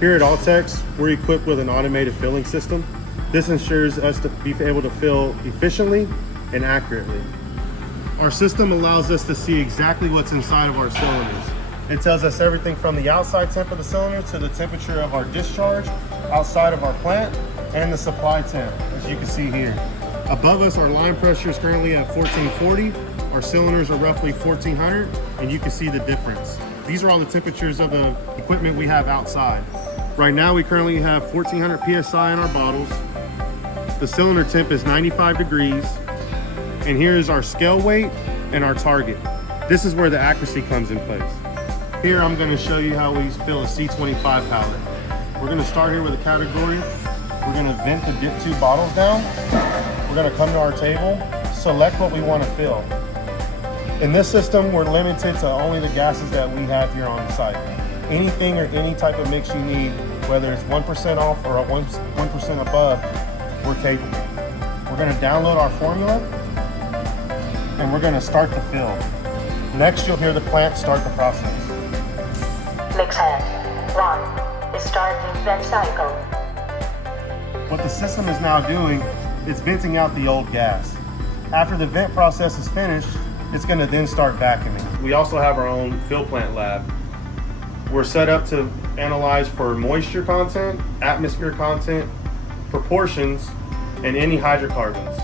Here at AllTex, we're equipped with an automated filling system. This ensures us to be able to fill efficiently and accurately. Our system allows us to see exactly what's inside of our cylinders. It tells us everything from the outside temp of the cylinder to the temperature of our discharge outside of our plant and the supply temp, as you can see here. Above us, our line pressure is currently at 1440. Our cylinders are roughly 1400, and you can see the difference. These are all the temperatures of the equipment we have outside. Right now, we currently have 1400 PSI in our bottles. The cylinder temp is 95 degrees. And here is our scale weight and our target. This is where the accuracy comes in place. Here, I'm gonna show you how we fill a C25 pallet. We're gonna start here with a category. We're gonna vent the dip tube bottles down. We're gonna come to our table, select what we wanna fill. In this system, we're limited to only the gases that we have here on site. Anything or any type of mix you need, whether it's 1% off or 1% above, we're capable. We're gonna download our formula and we're gonna start the fill. Next, you'll hear the plant start the process. Mix head 1. Start the vent cycle. What the system is now doing is venting out the old gas. After the vent process is finished, it's gonna then start vacuuming. We also have our own fill plant lab. We're set up to analyze for moisture content, atmosphere content, proportions, and any hydrocarbons.